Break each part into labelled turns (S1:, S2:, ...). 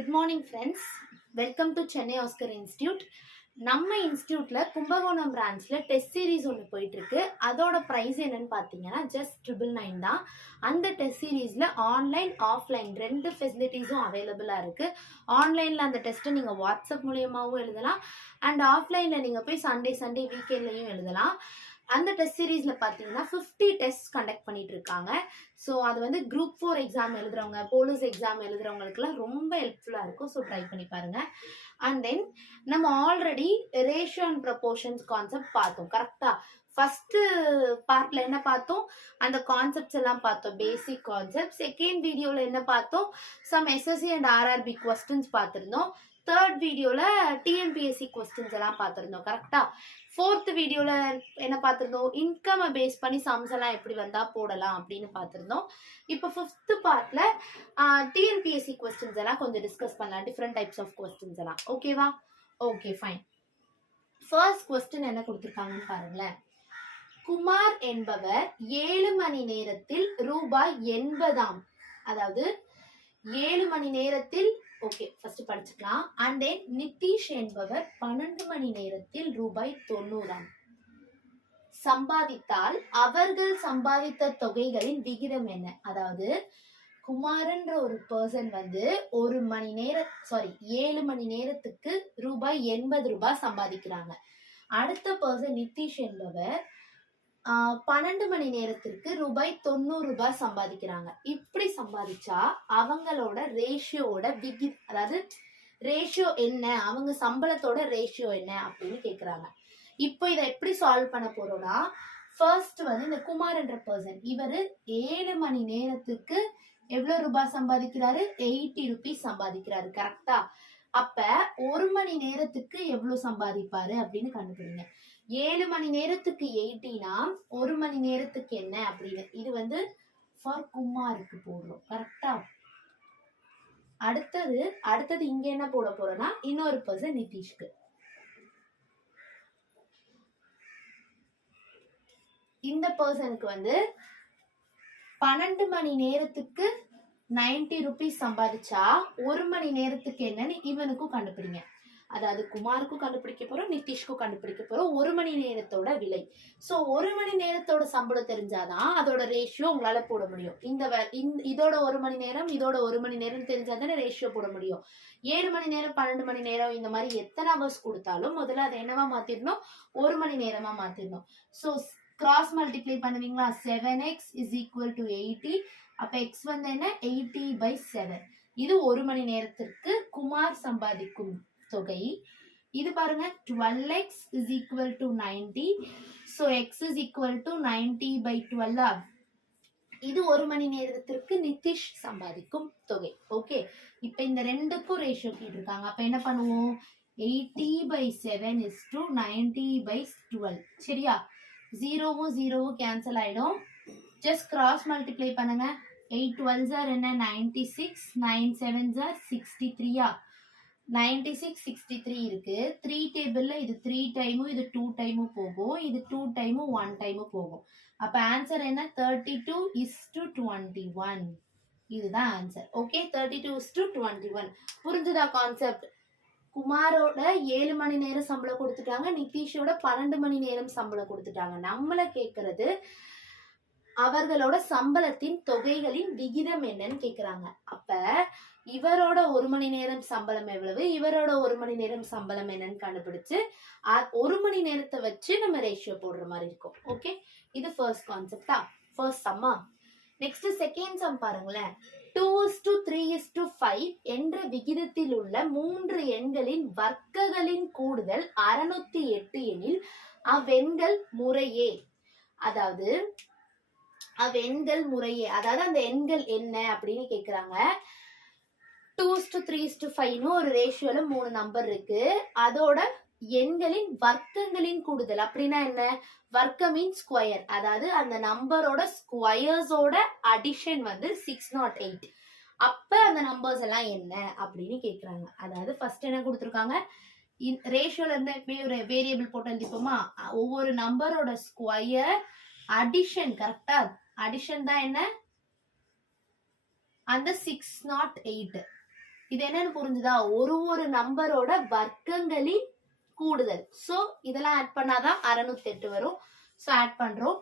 S1: Good morning friends welcome to Chennai Oscar institute நம்ம இன்ஸ்டியூட்டில் Kumbakonam பிரான்ச்சில் test series ஒன்று போயிட்டுருக்கு. அதோட ப்ரைஸ் என்னன்னு பார்த்தீங்கன்னா ஜஸ்ட் ட்ரிபிள் நைன் தான். அந்த டெஸ்ட் சீரீஸில் ஆன்லைன் ஆஃப்லைன் ரெண்டு ஃபெசிலிட்டிஸும் அவைலபிளாக இருக்குது ஆன்லைனில் அந்த டெஸ்ட்டை நீங்கள் வாட்ஸ்அப் மூலியமாகவும் எழுதலாம். அண்ட் ஆஃப்லைனில் நீங்கள் போய் சண்டே சண்டே வீக்கெண்ட்லையும் எழுதலாம். அந்த டெஸ்ட் சீரீஸ்ல பார்த்தீங்கன்னா ஃபிஃப்டி டெஸ்ட் கண்டக்ட் பண்ணிட்டு இருக்காங்க ஸோ அது வந்து குரூப் ஃபோர் எக்ஸாம் எழுதுறவங்க போலீஸ் எக்ஸாம் எழுதுறவங்களுக்குலாம் ரொம்ப ஹெல்ப்ஃபுல்லாக இருக்கும். ஸோ ட்ரை பண்ணி பாருங்க. அண்ட் தென் நம்ம already ratio and proportions concept பார்த்தோம். கரெக்டா ஃபஸ்ட்டு பார்ட்டில் என்ன பார்த்தோம்? அந்த கான்செப்ட்ஸ் எல்லாம் பார்த்தோம். பேசிக் கான்செப்ட் செகண்ட் வீடியோவில் என்ன பார்த்தோம்? Sum SSC and RRB questions பார்த்துருந்தோம். தேர்ட் வீடியோவில் டிஎன்பிஎஸ்சி கொஸ்டின்ஸ் எல்லாம் பார்த்துருந்தோம் கரெக்டாக ஃபோர்த் வீடியோவில் என்ன பார்த்துருந்தோம்? இன்கம்மை பேஸ் பண்ணி சம்ஸ் எல்லாம் எப்படி வந்தால் போடலாம் அப்படின்னு பார்த்துருந்தோம். இப்போ ஃபிஃப்த்து பார்ட்டில் டிஎன்பிஎஸ்சி கொஸ்டின்ஸ் எல்லாம் கொஞ்சம் டிஸ்கஸ் பண்ணலாம். டிஃப்ரெண்ட் டைப்ஸ் ஆஃப் கொஸ்டின்ஸ் எல்லாம். ஓகேவா ஓகே ஃபைன் ஃபர்ஸ்ட் கொஸ்டின் என்ன கொடுத்துருக்காங்கன்னு பாருங்களேன். குமார் என்பவர் ஏழு மணி நேரத்தில் ரூபாய் எண்பதாம் அதாவது ஏழு மணி நேரத்தில் ஓகே ஃபர்ஸ்ட் படிச்சுக்கலாம். அண்ட் தென் நிதிஷ் என்பவர் பன்னெண்டு மணி நேரத்தில் ரூபாய் தொண்ணூறாம். சம்பாதித்தால் அவர்கள் சம்பாதித்த தொகைகளின் விகிதம் என்ன? அதாவது குமாரன்ற ஒரு பர்சன் வந்து ஒரு மணி நேர சாரி ஏழு மணி நேரத்துக்கு ரூபாய் எண்பது ரூபாய் சம்பாதிக்கிறாங்க. அடுத்த பர்சன் நிதிஷ் என்பவர் பன்னெண்டு மணி நேரத்திற்கு ரூபாய் தொண்ணூறு ரூபாய் சம்பாதிக்கிறாங்க. இப்படி சம்பாதிச்சா அவங்களோட ரேஷியோட விகி அதாவது ரேஷியோ என்ன அவங்க சம்பளத்தோட ரேஷியோ என்ன அப்படின்னு கேட்குறாங்க இப்போ இதை எப்படி சால்வ் பண்ண போறோம்னா ஃபர்ஸ்ட் வந்து இந்த குமார் என்ற பர்சன் இவரு ஏழு மணி நேரத்துக்கு எவ்வளோ ரூபாய் சம்பாதிக்கிறாரு? எயிட்டி ருபீஸ் சம்பாதிக்கிறாரு கரெக்டா அப்ப ஒரு மணி நேரத்துக்கு எவ்வளோ சம்பாதிப்பாரு அப்படின்னு கண்டுபிடிங்க. ஏழு மணி நேரத்துக்கு எயிட்டினா ஒரு மணி நேரத்துக்கு என்ன அப்படின்னு? இது வந்து ஃபார் குமாருக்கு போடுறோம். கரெக்டா அடுத்தது அடுத்தது இங்க என்ன போட போறோம்னா இன்னொரு பர்சன் நிதிஷ்க்கு. இந்த பர்சனுக்கு வந்து பன்னெண்டு மணி நேரத்துக்கு 90 ருபீஸ் சம்பாதிச்சா ஒரு மணி நேரத்துக்கு என்னன்னு இவனுக்கும் கண்டுபிடிங்க. அதாவது குமாருக்கும் கண்டுபிடிக்க போறோம் நிதிஷ்க்கும் கண்டுபிடிக்க போறோம். ஒரு மணி நேரத்தோட விலை. சோ ஒரு மணி நேரத்தோட சம்பளம் தெரிஞ்சாதான் அதோட ரேஷியோ உங்களால போட முடியும். இந்த வ- இதோட ஒரு மணி நேரம் இதோட ஒரு மணி நேரம் தெரிஞ்சாதானே ரேஷியோ போட முடியும். ஏழு மணி நேரம் பன்னெண்டு மணி நேரம் இந்த மாதிரி எத்தனை ஹவர்ஸ் கொடுத்தாலும் முதல்ல அதை என்னவா மாத்திரணும்? ஒரு மணி நேரமா மாற்றிடணும் ஸோ கிராஸ் மல்டிப்ளை பண்ணுவீங்களா? Seven x is equal to eighty அப்ப எக்ஸ் வந்து என்ன? எயிட்டி பை செவன் இது ஒரு மணி நேரத்திற்கு குமார் சம்பாதிக்கும் தொகை. இது பாருங்க twelve x is equal to ninety so x is equal to ninety by twelve இது ஒரு மணி நேரத்திற்கு நிதிஷ் சம்பாதிக்கும் தொகை. ஓகே இப்போ இந்த ரெண்டுக்கும் ரேஷியோ கேட்டிருக்காங்க. அப்போ என்ன பண்ணுவோம்? Eighty by seven is to ninety by twelve சரியா? ஜீரோவும் ஜீரோவும் கேன்சல் ஆகிடும் ஜஸ்ட் கிராஸ் மல்டிப்ளை பண்ணுங்க. எயிட் டுவெல் ஜார் என்ன? நைன்டி சிக்ஸ் நைன் செவன் ஜார் சிக்ஸ்டி த்ரீயா நைன்டி சிக்ஸ் சிக்ஸ்டி த்ரீ இருக்குது த்ரீ டேபிளில் இது த்ரீ டைமும் இது டூ டைமும் போகும். இது டூ டைமும் ஒன் டைமும் போகும். அப்போ ஆன்சர் என்ன? Thirty two is to twenty one இதுதான் answer okay thirty two is to twenty one புரிஞ்சுதா கான்செப்ட் குமாரோட ஏழு மணி நேரம் சம்பளம் கொடுத்துட்டாங்க. நிதிஷோட பன்னெண்டு மணி நேரம் சம்பளம் கொடுத்துட்டாங்க. நம்மளை கேட்குறது அவர்களோட சம்பளத்தின் தொகைகளின் விகிதம் என்னன்னு கேக்குறாங்க. அப்ப இவரோட ஒரு மணி நேரம் சம்பளம் எவ்வளவு? இவரோட ஒரு மணி நேரம் சம்பளம் என்னன்னு கண்டுபிடிச்சு அ- ஒரு மணி நேரத்தை வச்சு நம்ம ரேஷியோ போடுற மாதிரி இருக்கும். ஓகே இது ஃபர்ஸ்ட் கான்செப்டா ஃபர்ஸ்ட் சம்மா நெக்ஸ்ட் செகண்ட் சம் பாருங்களேன். Two is to three is to five என்ற விகிதத்தில் உள்ள மூன்று எண்களின் வர்க்கங்களின் கூடுதல் அறுநூத்தி எட்டு எனில் அவ்வெண்கள் முறையே. அதாவது எண்கள் முறையே. அதாவது அந்த எண்கள் என்ன அப்படின்னு கேக்குறாங்க. டூ டு த்ரீ டு ஃபைவ்னு ஒரு ரேஷியோல மூணு நம்பர் இருக்கு. அதோட எண்களின் வர்க்கங்களின் கூடுதல் அப்படின்னா என்ன? வர்க்கம் மீன் ஸ்கொயர் அதாவது அந்த நம்பரோட ஸ்கொயர்ஸோட அடிஷன் வந்து சிக்ஸ் நாட் எயிட் அப்ப அந்த நம்பர்ஸ் எல்லாம் என்ன அப்படின்னு கேக்குறாங்க. அதாவது ஃபர்ஸ்ட் என்ன கொடுத்துருக்காங்க? ரேஷியோல இருந்து எப்பயும் ஒரு வேரியபிள் போட்டு எழுதிப்போமா ஒவ்வொரு நம்பரோட ஸ்கொயர் அடிஷன் கரெக்டா அடிஷன் தான் என்ன? அந்த சிக்ஸ் நாட் எயிட் இது என்னன்னு புரிஞ்சுதா? ஒரு ஒரு நம்பரோட வர்க்கங்களின் கூடுதல். ஸோ இதெல்லாம் ஆட் பண்ணாதான் அறுநூத்தி எட்டு வரும். ஸோ ஆட் பண்றோம்.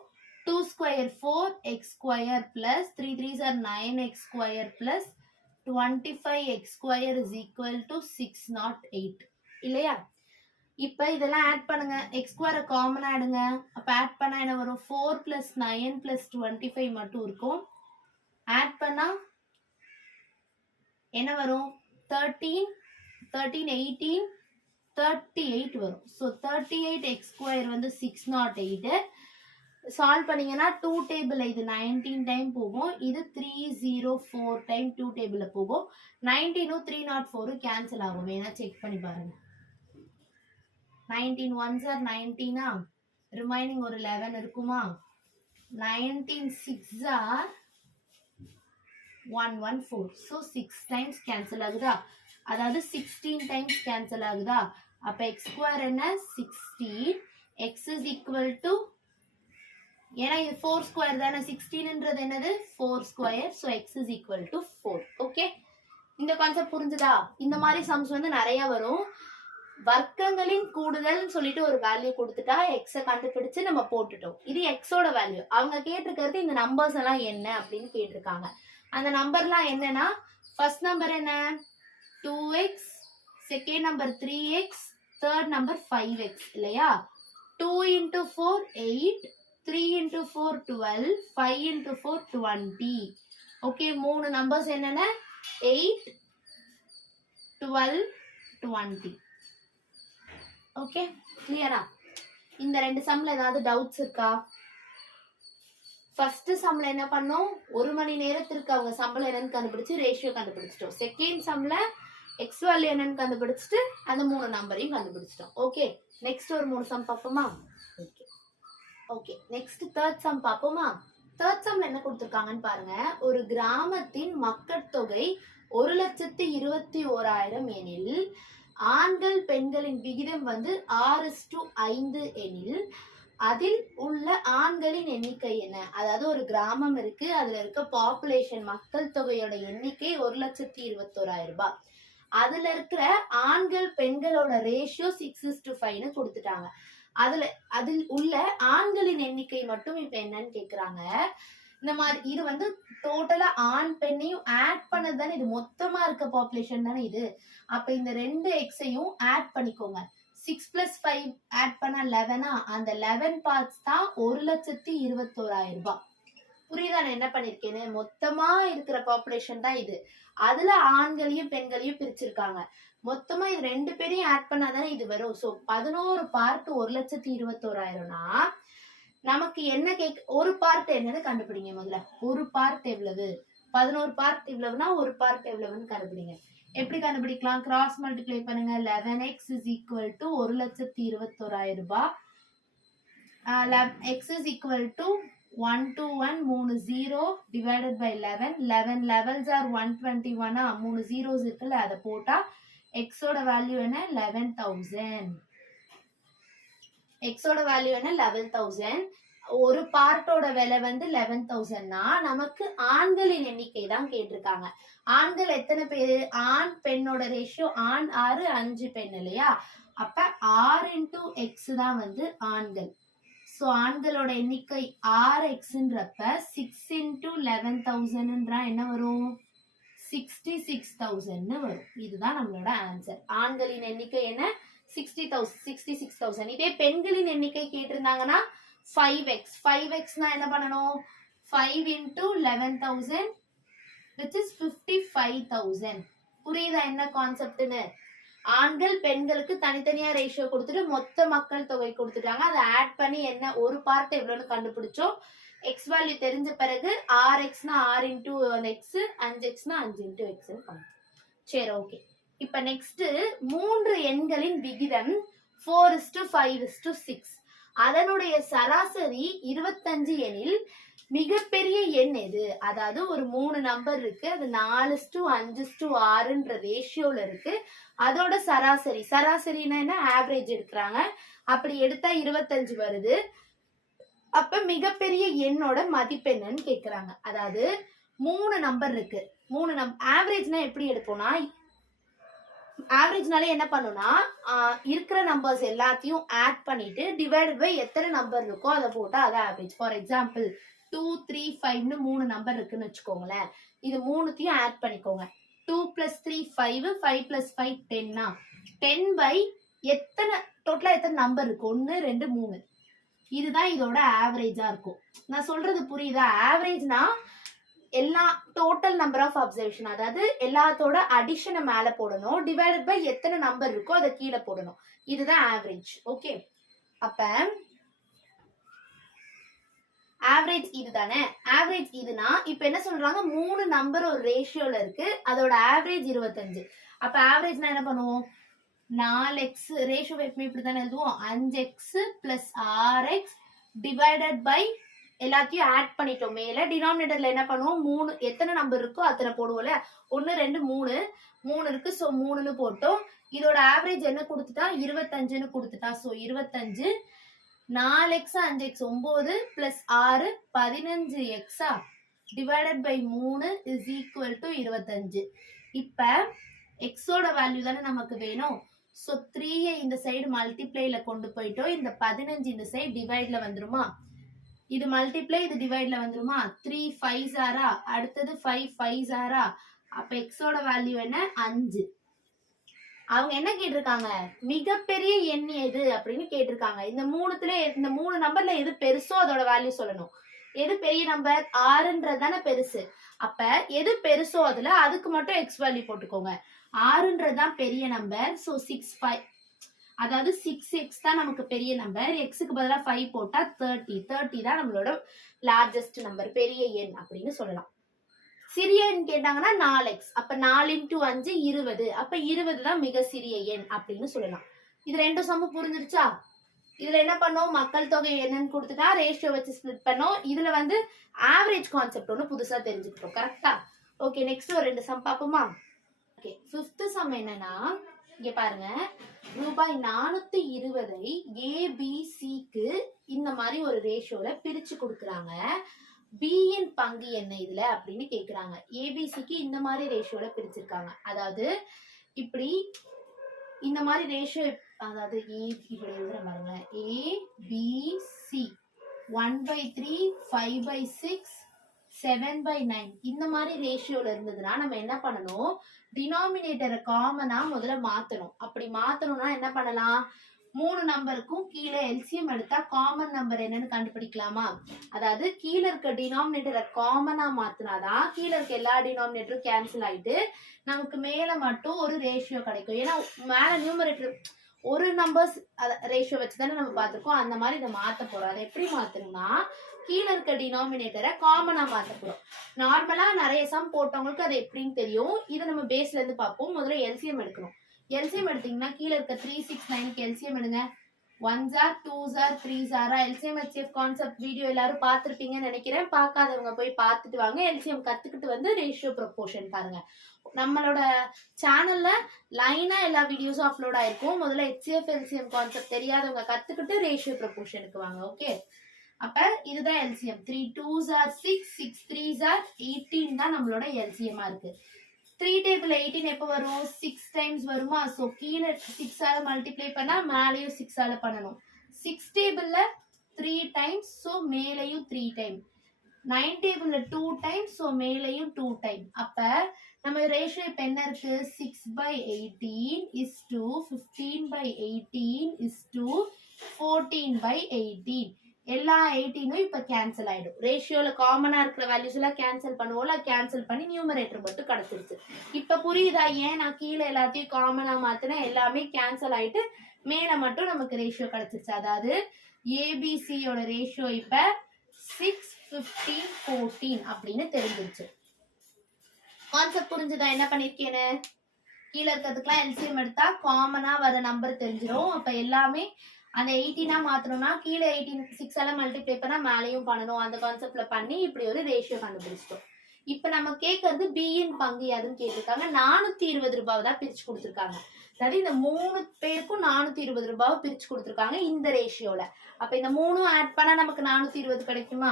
S1: Two square four x square plus three three sir nine x square plus twenty five x square is equal to six not eight இல்லையா? இப்போ இதெல்லாம் ஆட் பண்ணுங்க. எக்ஸ் ஸ்கொயரை காமன் ஆடுங்க அப்போ ஆட் பண்ணால் என்ன வரும்? Four plus nine plus twenty five மட்டும் இருக்கும். ஆட் பண்ணால் என்ன வரும்? Thirteen thirteen eighteen thirty eight வரும். So thirty eight x square வந்து சிக்ஸ் நாட் எயிட்டு சால்வ் பண்ணீங்கன்னா டூ டேபிள் இது நைன்டீன் டைம் போகும். இது three zero four time two டேபிளில் போகும். நைன்டீனும் த்ரீ நாட் ஃபோரும் கேன்சல் ஆகும். வேணால் செக் பண்ணி பாருங்கள் நைன்டீன் ஒன்ஸ் ஆர் நைன்டீனா ரிமைனிங் ஒரு லெவன் இருக்குமா? Nineteen six are one one four so six times cancel ஆகுதா? அதாவது சிக்ஸ்டீன் டைம்ஸ் கேன்சல் ஆகுதா? அப்போ எக்ஸ் ஸ்கொயர் என்ன? Sixteen x is equal to ஏன்னா இது ஃபோர் ஸ்கொயர் தானே? சிக்ஸ்டீன்ன்றது என்னது? Four square so x is equal to four okay இந்த கான்செப்ட் புரிஞ்சுதா? இந்த மாதிரி சம்ஸ் வந்து நிறைய வரும். வர்க்கங்களின் கூடுதல்னு சொல்லிட்டு ஒரு வேல்யூ கொடுத்துட்டா எக்ஸை கண்டுபிடிச்சு நம்ம போட்டுட்டோம். இது எக்ஸோட வேல்யூ அவங்க கேட்டிருக்கிறது இந்த நம்பர்ஸ் எல்லாம் என்ன அப்படின்னு கேட்டிருக்காங்க. அந்த நம்பர்லாம் என்னன்னா ஃபர்ஸ்ட் நம்பர் என்ன? Two x second number three x third number five x இல்லையா? Two into four eight three into four twelve five into four twenty okay மூணு நம்பர்ஸ் என்னென்ன? எயிட் டுவெல் டுவெண்ட்டி ஓகே கிளியரா இந்த ரெண்டு சம்ல ஏதாவது டவுட்ஸ் இருக்கா? First சம்ல என்ன பண்ணோம்? ஒரு மணி நேரத்திற்கு அவங்க சம்பளம் என்னன்னு கண்டுபிடிச்சு ரேஷியோ கண்டுபிடிச்சிட்டோம். செகண்ட் சம்ல எக்ஸ் வேல்யூ என்னன்னு கண்டுபிடிச்சிட்டு அந்த மூணு நம்பரையும் கண்டுபிடிச்சிட்டோம். ஓகே நெக்ஸ்ட் ஒரு மூணு சம் பார்ப்போமா? Okay okay next third sum பார்ப்போமா? தேர்ட் சம் என்ன கொடுத்துருக்காங்கன்னு பாருங்க. ஒரு கிராமத்தின் மக்கட்தொகை ஒரு லட்சத்து இருபத்தி ஓராயிரம் எனில் ஆண்கள் பெண்களின் விகிதம் வந்து ஆறு டு ஐந்து எனில் அதில் உள்ள ஆண்களின் எண்ணிக்கை என்ன? அதாவது ஒரு கிராமம் இருக்கு அதுல இருக்க பாப்புலேஷன் மக்கள் தொகையோட எண்ணிக்கை ஒரு லட்சத்தி இருபத்தோராயிரம் ரூபாய். அதுல இருக்கிற ஆண்கள் பெண்களோட ரேஷியோ சிக்ஸ் இஸ் டு ஃபைவ்னு கொடுத்துட்டாங்க. அதுல அதில் உள்ள ஆண்களின் எண்ணிக்கை மட்டும் இப்ப என்னன்னு கேக்குறாங்க. இந்த மாதிரி இது வந்து டோட்டலா ஆண் பெண்ணையும் ஆட் பண்ணது தானே இது மொத்தமா இருக்க பாப்புலேஷன் தானே இது. அப்ப இந்த ரெண்டு எக்ஸையும் ஆட் பண்ணிக்கோங்க. சிக்ஸ் பிளஸ் ஃபைவ் ஆட் பண்ணா லெவனா அந்த லெவன் பார்ட்ஸ் தான் ஒரு லட்சத்தி இருபத்தோராயிரம் ரூபாய். புரியுதா? நான் என்ன பண்ணிருக்கேன்னு? மொத்தமா இருக்கிற பாப்புலேஷன் தான் இது. அதுல ஆண்களையும் பெண்களையும் பிரிச்சிருக்காங்க. மொத்தமா இது ரெண்டு பேரையும் ஆட் பண்ணாதானே இது வரும். சோ பதினோரு பார்ட் ஒரு லட்சத்தி இருபத்தோராயிரம்னா நமக்கு என்ன கேக் ஒரு பார்ட் என்னன்னு கண்டுபிடிங்க முதல்ல. ஒரு பார்ட் எவ்வளவு? பதினோரு பார்ட் இவ்வளவுனா ஒரு பார்ட் எவ்வளவுன்னு கண்டுபிடிங்க. எப்படி கண்டுபிடிக்கலாம்? கிராஸ் மல்டிப்ளை பண்ணுங்க. Eleven x is equal to ஒரு லட்சத்தி இருபத்தோராயிரம் ரூபாய் x is equal to one two one மூணு zero divided by eleven eleven elevens are one twenty ஒன்னா மூணு ஜீரோஸ் இருக்குல்ல அதை போட்டால் எக்ஸோட வேல்யூ என்ன? லெவன் தௌசண்ட் எக்ஸோட வேல்யூ என்ன? லெவன் தௌசண்ட் ஒரு பார்ட்டோட விலை வந்து லெவன் தௌசண்ட்னா நமக்கு ஆண்களின் எண்ணிக்கை தான் கேட்டிருக்காங்க. ஆண்கள் எத்தனை பேர்? ஆண் பெண்ணோட ரேஷியோ ஆண் ஆறு அஞ்சு பெண் இல்லையா? அப்ப ஆறு இன்டூ எக்ஸ் தான் வந்து ஆண்கள். ஸோ ஆண்களோட எண்ணிக்கை ஆர் எக்ஸ்ன்றப்ப சிக்ஸ் இன்டூ லெவன் தௌசண்ட்ன்றா என்ன வரும்? சிக்ஸ்டி சிக்ஸ் தௌசண்ட்னு வரும். இதுதான் நம்மளோட ஆன்சர் ஆண்களின் எண்ணிக்கை என்ன? Sixty thousand sixty six thousand இதே பெண்களின் எண்ணிக்கை கேட்டிருந்தாங்கன்னா ஃபைவ் எக்ஸ் ஃபைவ் எக்ஸ்னா என்ன பண்ணணும்? Five into eleven thousand which is fifty five thousand புரியுதா என்ன கான்செப்ட்னு ஆண்கள் பெண்களுக்கு தனித்தனியா ரேஷியோ கொடுத்துட்டு மொத்த மக்கள் தொகை கொடுத்துட்டாங்க. அதை ஆட் பண்ணி என்ன ஒரு பார்ட் எவ்வளோன்னு கண்டுபிடிச்சோம். எக்ஸ் வேல்யூ தெரிஞ்ச பிறகு ஆர் எக்ஸ்னா ஆர் இன்டூ எக்ஸ் அஞ்சு எக்ஸ்னா அஞ்சு இன்டூ எக்ஸ்ன்னு சரி ஓகே இப்ப நெக்ஸ்ட் மூன்று எண்களின் விகிதம் four is to five is to six அதனுடைய சராசரி இருபத்தஞ்சு எனில் மிகப்பெரிய எண் எது? அதாவது ஒரு மூணு நம்பர் இருக்கு அது நாலு டு அஞ்சு டு ஆறுன்ற ரேஷியோல இருக்கு. அதோட சராசரி சராசரினா என்ன? ஆவரேஜ் எடுக்கிறாங்க. அப்படி எடுத்தா இருபத்தஞ்சு வருது. அப்ப மிகப்பெரிய எண்ணோட மதிப்பு என்னன்னு கேக்குறாங்க. அதாவது மூணு நம்பர் இருக்கு. மூணு நம் ஆவரேஜ்னா எப்படி எடுப்போம்னா ஆவரேஜ்னாலே என்ன பண்ணுனா இருக்கிற நம்பர்ஸ் எல்லாத்தையும் ஆட் பண்ணிட்டு டிவைட் பை எத்தனை நம்பர் இருக்கோ அதை போட்டா அது average for example two three ஃபைவ்னு மூணு நம்பர் இருக்குன்னு வச்சுக்கோங்களேன். இது மூணுத்தையும் ஆட் பண்ணிக்கோங்க. Two plus three five five plus five டென்னா ten by எத்தனை டோட்டலா எத்தனை நம்பர் இருக்கு? ஒன்று ரெண்டு மூணு. இதுதான் இதோட ஆவரேஜா இருக்கும். நான் சொல்றது புரியுதா? ஆவரேஜ்னா எல்லா டோட்டல் நம்பர் ஆஃப் அப்சர்வேஷன் அதாவது எல்லாத்தோட அடிஷனை மேலே போடணும். டிவைடட் பை எத்தனை நம்பர் இருக்கோ அதை கீழே போடணும். இதுதான் ஆவரேஜ் ஓகே அப்ப ஆவரேஜ் இது தானே ஆவரேஜ் இதுனா இப்ப என்ன சொல்றாங்க? மூணு நம்பர் ஒரு ரேஷியோல இருக்கு. அதோட ஆவரேஜ் இருபத்தஞ்சு. அப்ப ஆவரேஜ்னா என்ன பண்ணுவோம்? நாலு எக்ஸ் ரேஷியோ எப்பவுமே இப்படி தானே எழுதுவோம்? அஞ்சு எக்ஸ் பிளஸ் ஆறு எக்ஸ் டிவைடட் பை எல்லாத்தையும் ஆட் பண்ணிட்டோம். மேல டினாமினேட்டர்ல என்ன பண்ணுவோம்? மூணு எத்தனை நம்பர் இருக்கோ அத்தனை போடுவோம்ல? ஒன்னு ரெண்டு மூணு. மூணு இருக்கு ஸோ மூணுன்னு போட்டோம். இதோட ஆவரேஜ் என்ன கொடுத்துட்டா? இருபத்தஞ்சுன்னு கொடுத்துட்டா. ஸோ இருபத்தஞ்சு நாலு எக்ஸா அஞ்சு எக்ஸ் ஒன்பது பிளஸ் ஆறு பதினஞ்சு எக்ஸா டிவைடட் பை மூணு இஸ் ஈக்குவல் டு இருபத்தஞ்சு. இப்ப எக்ஸோட வேல்யூ தானே நமக்கு வேணும்? ஸோ த்ரீயை இந்த சைடு மல்டிப்ளைல கொண்டு போயிட்டோம். இந்த பதினஞ்சு இந்த சைடு டிவைட்ல வந்துருமா? இது மல்டிப்ளை இது டிவைட்ல வந்துருமா? த்ரீ ஃபைவ் சாரா அடுத்தது ஃபைவ் ஃபைவ் சாரா அப்ப எக்ஸோட வேல்யூ என்ன? அஞ்சு. அவங்க என்ன கேட்டிருக்காங்க? மிகப்பெரிய எண் எது அப்படின்னு கேட்டிருக்காங்க. இந்த மூணுத்துல இந்த மூணு நம்பர்ல எது பெருசோ அதோட வேல்யூ சொல்லணும். எது பெரிய நம்பர் ஆறுன்றது தானே பெருசு. அப்ப எது பெருசோ அதுல அதுக்கு மட்டும் எக்ஸ் வேல்யூ போட்டுக்கோங்க. ஆறுன்றது தான் பெரிய நம்பர் ஸோ சிக்ஸ் ஃபைவ் அதாவது சிக்ஸ் எக்ஸ் தான் நமக்கு பெரிய நம்பர் எக்ஸுக்கு பதிலாக ஃபைவ் போட்டால் தேர்ட்டி தேர்ட்டி தான் நம்மளோட லார்ஜஸ்ட் நம்பர் பெரிய எண் அப்படின்னு சொல்லலாம். சிறிய எண் கேட்டாங்கன்னா நாலு எக்ஸ் அப்போ நாலு இன்டூ அஞ்சு இருபது. அப்போ இருபது தான் மிக சிறிய எண் அப்படின்னு சொல்லலாம். இது ரெண்டும் சம புரிஞ்சிருச்சா? இதுல என்ன பண்ணோம்? மக்கள் தொகை என்னன்னு கொடுத்துட்டா ரேஷியோ வச்சு ஸ்பிளிட் பண்ணோம். இதுல வந்து ஆவரேஜ் கான்செப்ட் ஒன்று புதுசா தெரிஞ்சுக்கிட்டோம். கரெக்டா ஓகே நெக்ஸ்ட் ஒரு ரெண்டு சம் பார்ப்போமா? ஓகே ஃபிஃப்த் சம் என்னன்னா இங்க பாருங்க. ரூபாய் நானூத்தி இருபதை ஏபிசிக்கு இந்த மாதிரி ஒரு ரேஷியோல பிரிச்சு கொடுக்குறாங்க. பியின் பங்கு என்ன இதுல அப்படின்னு கேக்குறாங்க. ஏபிசிக்கு இந்த மாதிரி ரேஷியோல பிரிச்சிருக்காங்க. அதாவது இப்படி இந்த மாதிரி ரேஷியோ அதாவது ஏ இப்படி எழுதுற பாருங்களேன். ABC one by three five by six seven by nine இந்த மாதிரி ரேஷியோவில் இருந்ததுன்னா நம்ம என்ன பண்ணணும்? டினாமினேட்டரை காமனாக முதல்ல மாற்றணும் அப்படி மாற்றணும்னா என்ன பண்ணலாம்? மூணு நம்பருக்கும் கீழே எல்சிஎம் எடுத்தா காமன் நம்பர் என்னன்னு கண்டுபிடிக்கலாமா? அதாவது கீழே இருக்க டினாமினேட்டரை காமனா மாத்தினாதான் கீழே இருக்க எல்லா டினாமினேட்டரும் கேன்சல் ஆயிட்டு நமக்கு மேல மட்டும் ஒரு ரேஷியோ கிடைக்கும். ஏன்னா மேல நியூமரேட்டர் ஒரு நம்பர்ஸ் ரேஷியோ வச்சு தானே நம்ம பார்த்துருக்கோம். அந்த மாதிரி இதை மாற்ற போறோம். அதை எப்படி மாத்தணும்னா கீழே இருக்க டினாமினேட்டரை காமனா மாத்த போறோம் நார்மலா நிறைய சம் போட்டவங்களுக்கு அது எப்படின்னு தெரியும். இதை நம்ம பேஸ்ல இருந்து பார்ப்போம். முதல்ல எல்சிஎம் எடுக்கணும். எல்சிஎம் எடுத்தீங்கன்னா கீழே இருக்க த்ரீ சிக்ஸ் நைனுக்கு எல்சிஎம் எடுங்க. ஒன் ஜார் டூ ஜார் த்ரீ ஜாரா எல்சிஎம் ஹெச்எஃப் கான்செப்ட் வீடியோ எல்லாரும் பார்த்துருப்பீங்கன்னு நினைக்கிறேன். பார்க்காதவங்க போய் பார்த்துட்டு வாங்க. எல்சிஎம் கற்றுக்கிட்டு வந்து ரேஷியோ ப்ரொப்போர்ஷன் பாருங்க. நம்மளோட சேனல்ல லைனா எல்லா வீடியோஸும் அப்லோட் ஆயிருக்கும். முதல்ல ஹெச்எஃப் எல்சிஎம் கான்செப்ட் தெரியாதவங்க கற்றுக்கிட்டு ரேஷியோ ப்ரொப்போர்ஷனுக்கு வாங்க. ஓகே அப்ப இதுதான் LCM three twos are six six threes are eighteen தான் நம்மளோட எல்சிஎம்மா இருக்கு. த்ரீ டேபிள் எயிட்டீன் எப்போ வரும்? சிக்ஸ் டைம்ஸ் வருமா? ஸோ கீழே சிக்ஸால மல்டிப்ளை பண்ணா மேலேயும் சிக்ஸால பண்ணணும். சிக்ஸ் டேபிள்ல த்ரீ டைம்ஸ் ஸோ மேலேயும் த்ரீ டைம் நைன் டேபிள்ல டூ டைம்ஸ் ஸோ மேலேயும் டூ டைம் அப்ப நம்ம ரேஷியோ இப்போ என்ன இருக்கு? Six by eighteen is to fifteen by eighteen is to fourteen by eighteen எல்லா எயிட்டீனும் இப்போ கேன்சல் ஆயிடும். ரேஷியோல காமனா இருக்கிற வேல்யூஸ் எல்லாம் கேன்சல் பண்ணுவோம்ல கேன்சல் பண்ணி நியூமரேட்டர் மட்டும் கிடைச்சிருச்சு இப்ப புரியுதா? ஏன் நான் கீழே எல்லாத்தையும் காமனா மாத்தினேன்? எல்லாமே கேன்சல் ஆயிட்டு மேல மட்டும் நமக்கு ரேஷியோ கிடைச்சிருச்சு அதாவது ஏபிசியோட ரேஷியோ இப்ப சிக்ஸ் ஃபிஃப்டீன் ஃபோர்டீன் அப்படின்னு தெரிஞ்சிருச்சு. கான்செப்ட் புரிஞ்சுதா? என்ன பண்ணியிருக்கேன்னு கீழே இருக்கிறதுக்கெல்லாம் எல்சிஎம் எடுத்தா காமனா வர நம்பர் தெரிஞ்சிடும் அப்ப எல்லாமே அந்த எயிட்டீனா மாத்தணும்னா கீழே எயிட்டீன் சிக்ஸ் எல்லாம் மல்டிப்ளை பண்ணா மேலேயும் பண்ணணும். அந்த கான்செப்ட்ல பண்ணி இப்படி ஒரு ரேஷியோ கண்டுபிடிச்சிட்டோம். இப்ப நம்ம கேட்கறது பியின் பங்கு யாருன்னு கேட்டிருக்காங்க? நானூத்தி இருபது ரூபாய் தான் பிரிச்சு கொடுத்துருக்காங்க. அதாவது இந்த மூணு பேருக்கும் நானூத்தி இருபது ரூபாய் பிரிச்சு கொடுத்துருக்காங்க இந்த ரேஷியோல அப்ப இந்த மூணும் ஆட் பண்ணா நமக்கு நானூத்தி இருபது கிடைக்குமா?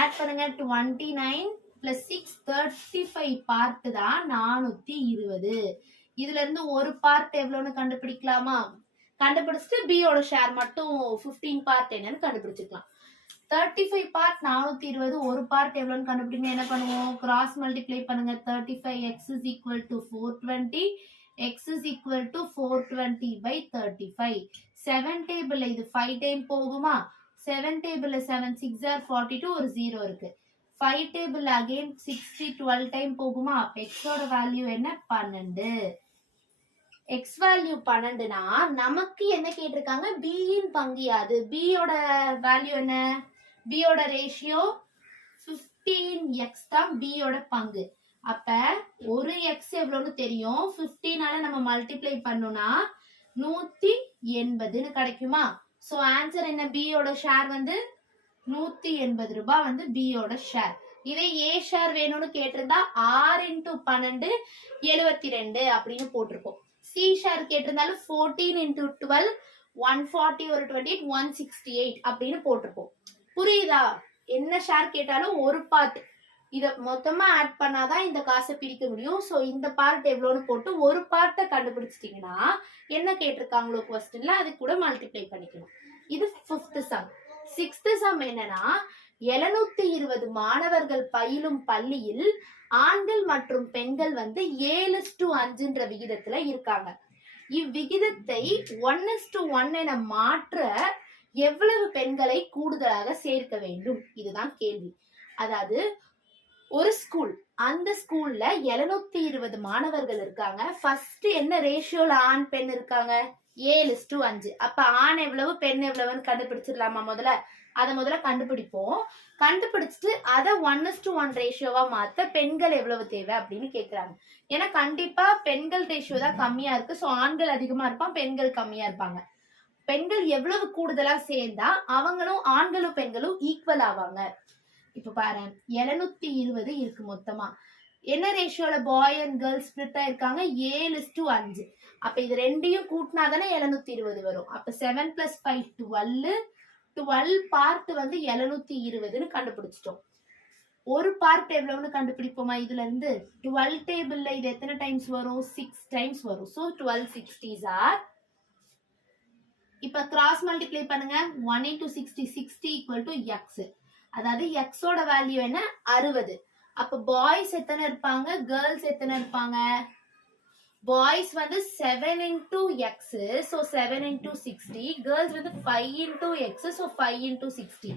S1: ஆட் பண்ணுங்க twenty nine plus six thirty five part தான் நானூத்தி இருபது. இதுல இருந்து ஒரு பார்ட் எவ்வளவுன்னு கண்டுபிடிக்கலாமா? கண்டுபிடிச்சிட்டு பியோட ஷேர் மட்டும் 15 பார்ட் என்னன்னு கண்டுபிடிச்சிக்கலாம் தேர்ட்டி ஃபைவ் பார்ட் நானூத்தி இருபது ஒரு பார்ட் எவ்வளோன்னு கண்டுபிடிங்க. என்ன பண்ணுவோம்? கிராஸ் மல்டிப்ளை பண்ணுங்க. Thirty five x is equal to four twenty x is equal to four twenty by thirty five seven table இது ஃபைவ் டைம் போகுமா? Seven table seven six are forty two ஒரு zero இருக்கு. Five table again sixty twelve time போகுமா? அப்ப எக்ஸோட value என்ன? பன்னெண்டு. X value பன்னெண்டுனா நமக்கு என்ன கேட்டிருக்காங்க? பியின் பங்கு யாது? பியோட வேல்யூ என்ன? பியோட ரேஷியோ 15 எக்ஸ் தான் பியோட பங்கு. அப்ப ஒரு எக்ஸ் எவ்வளோன்னு தெரியும்? 15 நம்ம மல்டிப்ளை பண்ணோம்னா நூத்தி எண்பதுன்னு கிடைக்குமா? ஸோ ஆன்சர் என்ன? பியோட ஷேர் வந்து நூத்தி எண்பது ரூபாய் வந்து பியோட ஷேர் இதே ஏ ஷேர் வேணும்னு கேட்டிருந்தா ஆறு இன்ட்டு பன்னெண்டு எழுபத்தி ரெண்டு அப்படின்னு போட்டிருப்போம். C share கேட்டிருந்தாலும் fourteen into twelve one forty ஒரு twenty eight one sixty eight அப்படின்னு போட்டிருப்போம். புரியுதா? என்ன ஷேர் கேட்டாலும் ஒரு பார்ட் இதை மொத்தமாக ஆட் பண்ணாதான் இந்த காசை பிரிக்க முடியும். ஸோ இந்த பார்ட் எவ்வளோன்னு போட்டு ஒரு பார்ட்டை கண்டுபிடிச்சிட்டிங்கன்னா என்ன கேட்டிருக்காங்களோ கொஸ்டின்ல அது கூட மல்டிப்ளை பண்ணிக்கணும் இது ஃபிஃப்த் சம் சிக்ஸ்த் சம் என்னன்னா எழுநூத்தி இருபது மாணவர்கள் பயிலும் பள்ளியில் ஆண்கள் மற்றும் பெண்கள் வந்து ஏழு டு அஞ்சுன்ற விகிதத்துல இருக்காங்க. இவ்விகிதத்தை ஒன் டு ஒன் என மாற்ற எவ்வளவு பெண்களை கூடுதலாக சேர்க்க வேண்டும்? இதுதான் கேள்வி. அதாவது ஒரு ஸ்கூல் அந்த ஸ்கூல்ல எழுநூத்தி இருபது மாணவர்கள் இருக்காங்க. ஃபர்ஸ்ட் என்ன ரேஷியோல ஆண் பெண் இருக்காங்க? ஏழு டு அஞ்சு. அப்ப ஆண் எவ்வளவு பெண் எவ்வளவுன்னு கண்டுபிடிச்சிடலாமா முதல்ல? அதை முதல்ல கண்டுபிடிப்போம். கண்டுபிடிச்சிட்டு அதை ஒன் டு ஒன் ரேஷியோவா மாத்த பெண்கள் எவ்வளவு தேவை அப்படின்னு கேட்குறாங்க ஏன்னா கண்டிப்பா பெண்கள் ரேஷியோ தான் கம்மியா இருக்கு. ஸோ ஆண்கள் அதிகமா இருப்பான் பெண்கள் கம்மியா இருப்பாங்க. பெண்கள் எவ்வளவு கூடுதலா சேர்ந்தா அவங்களும் ஆண்களும் பெண்களும் ஈக்குவல் ஆவாங்க. இப்ப பாரு எழுநூத்தி இருபது இருக்கு மொத்தமா. என்ன ரேஷியோல பாய் அண்ட் கேர்ள்ஸ் ஸ்பிளிட் இருக்காங்க ஏழு டு அஞ்சு. அப்ப இது ரெண்டையும் கூட்டினா தானே எழுநூத்தி இருபது வரும். அப்ப seven plus five twelve twelve part வந்து எழுநூத்தி இருபதுன்னு கண்டுபிடிச்சிட்டோம். ஒரு பார்ட் எவ்வளவுன்னு கண்டுபிடிப்போமா இதுல இருந்து டுவெல் டேபிள்ல இது எத்தனை டைம்ஸ் வரும்? சிக்ஸ் டைம்ஸ் வரும். ஸோ டுவெல் சிக்ஸ்டிஸ் ஆர் இப்ப கிராஸ் மல்டிப்ளை பண்ணுங்க. One into sixty sixty equal to x அதாவது எக்ஸோட வேல்யூ என்ன? அறுபது. அப்ப பாய்ஸ் எத்தனை இருப்பாங்க? கேர்ள்ஸ் எத்தனை இருப்பாங்க? பாய்ஸ் வந்து seven into x so seven into sixty girls வந்து five into x so five into sixty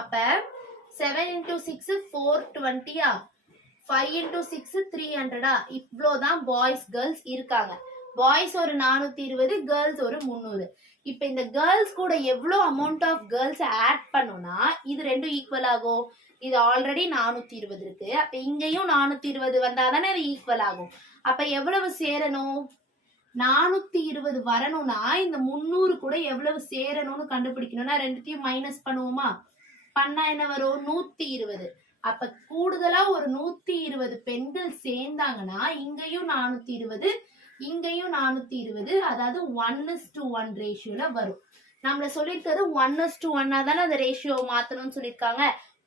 S1: அப்போ செவன் இன்டூ சிக்ஸ் ஃபோர் டுவெண்ட்டியா ஃபைவ் இன்டூ சிக்ஸ் த்ரீ ஹண்ட்ரடா இவ்வளோதான் பாய்ஸ் கேர்ள்ஸ் இருக்காங்க. பாய்ஸ் ஒரு நானூற்றி இருபது கேர்ள்ஸ் ஒரு முந்நூறு. இப்ப இந்த கேர்ள்ஸ் கூட எவ்வளவு அமௌண்ட் ஆஃப் கேர்ள்ஸ் ஆட் பண்ணோம்னா இது ரெண்டும் ஈக்குவல் ஆகும். இது ஆல்ரெடி நானூத்தி இருபது இருக்கு. அப்ப இங்கேயும் நானூத்தி இருபது வந்தாதானே அது ஈக்குவல் ஆகும். அப்ப எவ்வளவு சேரணும்? நானூத்தி இருபது வரணும்னா இந்த முந்நூறு கூட எவ்வளவு சேரணும்னு கண்டுபிடிக்கணும்னா ரெண்டுத்தையும் மைனஸ் பண்ணுவோமா? பண்ணா என்ன வரும்? நூத்தி இருபது. அப்ப கூடுதலா ஒரு நூத்தி இருபது பெண்கள் சேர்ந்தாங்கன்னா இங்கேயும் நானூத்தி இருபது இங்கேயும் நானூத்தி இருபது அதாவது ஒன் இஸ் டு ஒன் ரேஷியோல வரும். நம்மள சொல்லியிருக்கிறது ஒன் இஸ் டு ஒன்னா தானே அந்த ரேஷியோ மாத்தணும்னு சொல்லியிருக்காங்க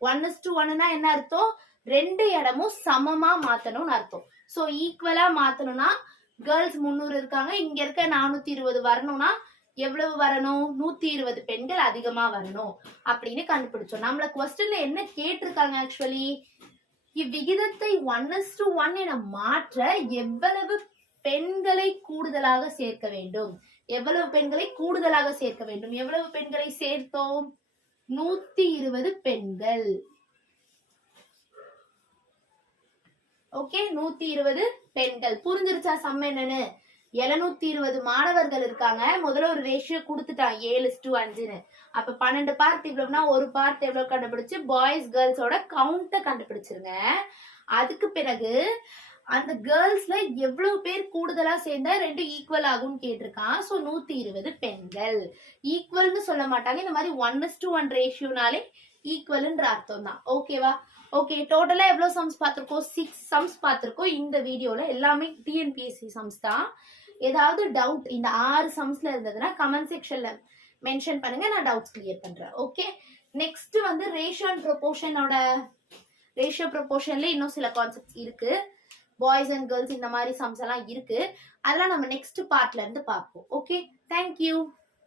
S1: ஒன் இஸ் டு ஒன்னா என்ன அர்த்தம்? ரெண்டு இடமும் சமமா மாத்தணும்னு அர்த்தம். ஸோ ஈக்குவலா மாத்தணும்னா கேர்ள்ஸ் முந்நூறு இருக்காங்க இங்க இருக்க நானூத்தி இருபது வரணும்னா எவ்வளவு வரணும்? நூத்தி இருபது பெண்கள் அதிகமா வரணும் அப்படின்னு கண்டுபிடிச்சோம். நம்மள கொஸ்டின்ல என்ன கேட்டிருக்காங்க ஆக்சுவலி இவ்விகிதத்தை ஒன் இஸ் டு ஒன் என மாற்ற எவ்வளவு பெண்களை கூடுதலாக சேர்க்க வேண்டும். எவ்வளவு பெண்களை கூடுதலாக சேர்க்க வேண்டும்? எவ்வளவு பெண்களை சேர்த்தோம்? நூத்தி இருபது பெண்கள். ஓகே நூத்தி இருபது பெண்கள். புரிஞ்சிருச்சா சம் என்னன்னு? எழுநூத்தி இருபது மாணவர்கள் இருக்காங்க. முதல்ல ஒரு ரேஷியோ கொடுத்துட்டான். ஏழு டு அஞ்சுன்னு. அப்ப பன்னெண்டு பார்ட் இவ்வளவுனா ஒரு பார்ட் எவ்வளவு கண்டுபிடிச்சு பாய்ஸ் கேர்ள்ஸோட கவுண்ட கண்டுபிடிச்சிருங்க. அதுக்கு பிறகு அந்த கேர்ள்ஸ்ல எவ்வளவு பேர் கூடுதலா சேர்ந்தா ரெண்டு ஈக்குவல் ஆகும்னு கேட்டிருக்கான். ஸோ நூத்தி இருபது பெண்கள். ஈக்குவல்னு சொல்ல மாட்டாங்க. இந்த மாதிரி ஒன் இஸ் டு ஒன் ரேஷியோனாலே ஈக்குவல்ன்ற அர்த்தம் தான். ஓகேவா ஓகே டோட்டலா எவ்வளவு சம்ஸ் பார்த்திருக்கோம்? சிக்ஸ் சம்ஸ் பார்த்திருக்கோம். இந்த வீடியோல எல்லாமே டிஎன்பிஎஸ்சி சம்ஸ் தான். ஏதாவது டவுட் இந்த ஆறு சம்ஸ்ல இருந்ததுன்னா கமெண்ட் செக்ஷன்ல மென்ஷன் பண்ணுங்க. நான் டவுட்ஸ் கிளியர் பண்றேன். ஓகே நெக்ஸ்ட் வந்து ரேஷியோ அண்ட் ப்ரொபோர்ஷனோட ரேஷியோ ப்ரொபோர்ஷன்ல இன்னும் சில கான்செப்ட்ஸ் இருக்கு. பாய்ஸ் அண்ட் கேர்ள்ஸ் இந்த மாதிரி சம்ஸ் எல்லாம் இருக்கு. அதெல்லாம் நம்ம நெக்ஸ்ட் பார்ட்ல இருந்து பார்ப்போம். Okay thank you